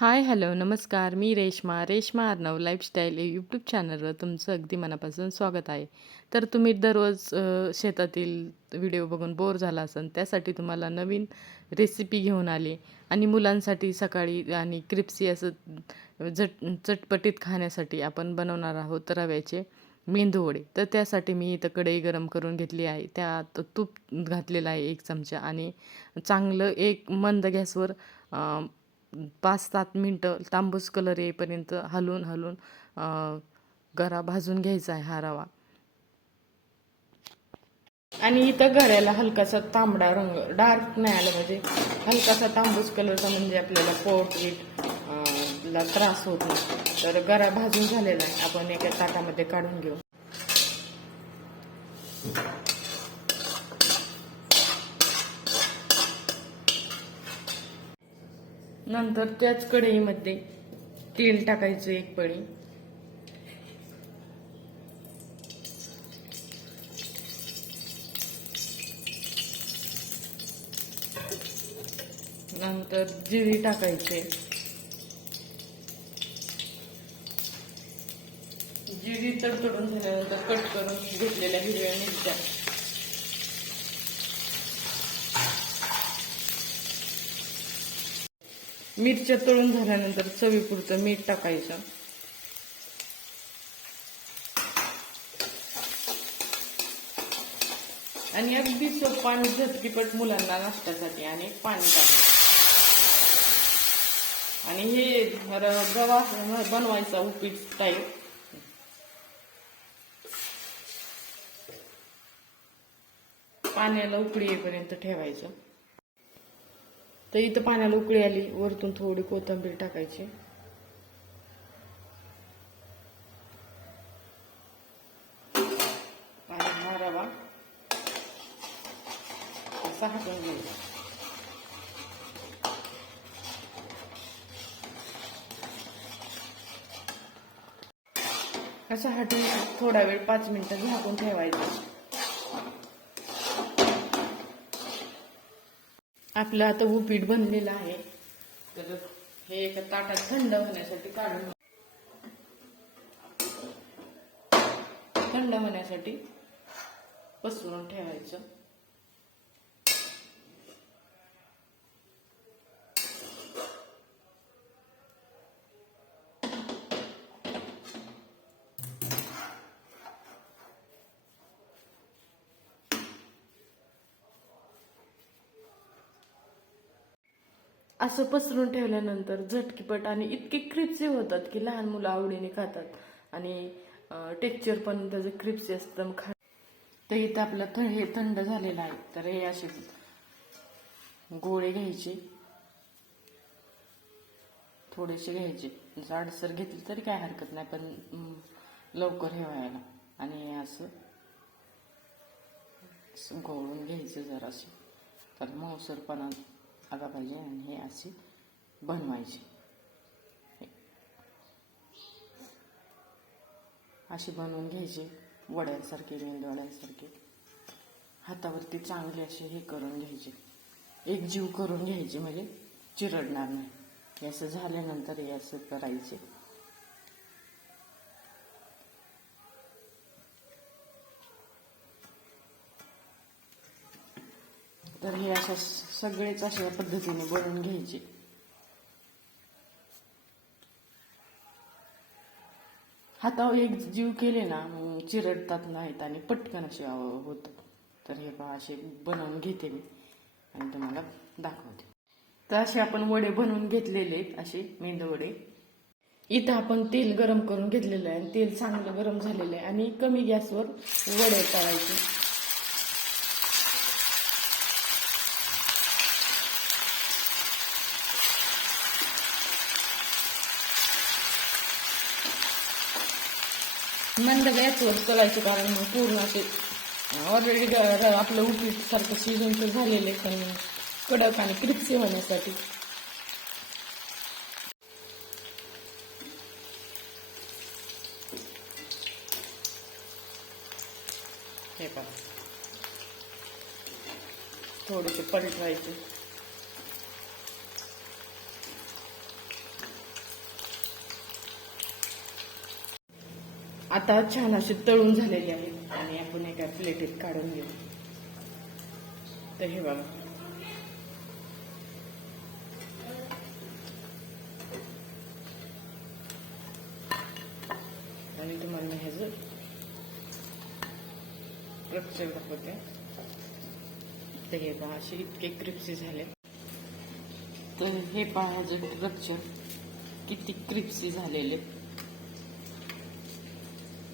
हाय hello नमस्कार. मी Reshma. Reshma Arnav lifestyle या यूट्यूब चॅनलवर तुमचं अगदी मनापासून स्वागत आहे. तर तुम्ही दररोज शेतातील व्हिडिओ बघून बोर झाला असेल त्यासाठी तुम्हाला नवीन रेसिपी घेऊन आली. आणि मुलांसाठी सकाळी आणि क्रिप्सी असं झट चटपटीत खाण्यासाठी आपण बनवणार आहोत रव्याचे मेंदू वडे तर त्यासाठी मी इथं कढई गरम करून घेतली आहे. त्यात तूप घातलेलं आहे एक चमचा आणि चांगलं एक मंद गॅसवर पाच सात मिनटं तांबूस कलर येईपर्यंत हलवून हलवून गरा भाजून घ्यायचा आहे हा रवा. आणि इथं गऱ्याला हलकासा तांबडा रंग डार्क नाही आला पाहिजे. हलकासा तांबूस कलरचा म्हणजे आपल्याला पोट वीट ला त्रास होत नाही. तर गरा भाजून झालेला आहे. आपण एका ताटामध्ये काढून घेऊ. नंतर त्याच कढईमध्ये तेल टाकायचं एक पळी. नंतर जिरी टाकायचे. जिरी तर तडून झाल्यानंतर कट करून घेतलेल्या हिरव्या मिरच्या. मिरच्या तळून झाल्यानंतर चवीपुरतं मीठ टाकायचं. आणि अगदी सोपा आणि झटकीपट मुलांना नाश्त्यासाठी आणि पाणी टाकायचं. आणि हे गवा बनवायचा उपीट टाईप पाण्याला उकळी येईपर्यंत ठेवायचं. तर इथं पाण्याला उकळी आली वरतून थोडी कोथिंबीर टाकायची. आणि हा रवा असा घ्यायचा असं हाटून थोडा वेळ पाच मिनिटं झाकून ठेवायचं. आपलं आता उपीट बनलेलं आहे. तर हे एका ताटात थंड होण्यासाठी काढून थंड होण्यासाठी पसरून ठेवायचं. असं पसरून ठेवल्यानंतर झटकीपट आणि इतके क्रिप्सी होतात की लहान मुलं आवडीने खातात. आणि टेक्चर पण त्याचं क्रिप्सी असतं खा तर इथं आपलं थ हे थंड झालेलं आहे. तर हे असे गोळे घ्यायचे. थोडेसे घ्यायचे. जाडसर घेतले तरी काय हरकत नाही पण लवकर हे व्हायला. आणि हे असं असं गोळून घ्यायचं जरासं. तर मऊसरपणा आला पाहिजे आणि हे असे बनवायचे. असे बनवून घ्यायचे वड्यांसारखे मेंदवड्यांसारखे. हातावरती चांगले असे हे करून घ्यायचे. एक जीव करून घ्यायचे म्हणजे चिरडणार नाही. हे असं झाल्यानंतर हे असं करायचे. तर हे अशा सगळेच अशा पद्धतीने बनवून घ्यायचे. हातावर एक जीव केले ना मग चिरडतात नाहीत आणि पटकन असे होत. तर हे पहा असे बनवून घेते मी आणि तुम्हाला दाखवते. तर असे आपण वडे बनवून घेतलेले आहेत असे मेंदवडे इथं आपण तेल गरम करून घेतलेलं आहे आणि तेल चांगलं गरम झालेलं आहे आणि कमी गॅसवर वडे तळायचे. मंद गॅसवर करायचं कारण मग पूर्ण असे ऑलरेडी आपलं उपीटसारखं शिजून तर झालेलं आहे पण कडक आणि क्रिप्सी होण्यासाठी. हे पहा. थोडेसे पलटवायचे आता छान अशी तळून झालेली आहे. आणि आपण एका प्लेटीत काढून घेऊ. तर हे बघा. आणि तुम्हाला मी ह्याचं स्ट्रक्चर दाखवते तर हे पहा असे इतके क्रिप्सी झाले. तर हे पहा ह्याचं स्ट्रक्चर किती क्रिप्सी झालेले.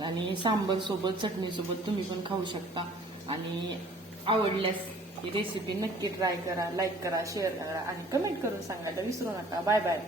आणि सांबर सोबत तुम्ही पण खाऊ शकता. आणि आवडल्यास ही रेसिपी नक्की ट्राय करा लाईक करा शेअर करा आणि कमेंट करून सांगायला विसरू नका. Bye bye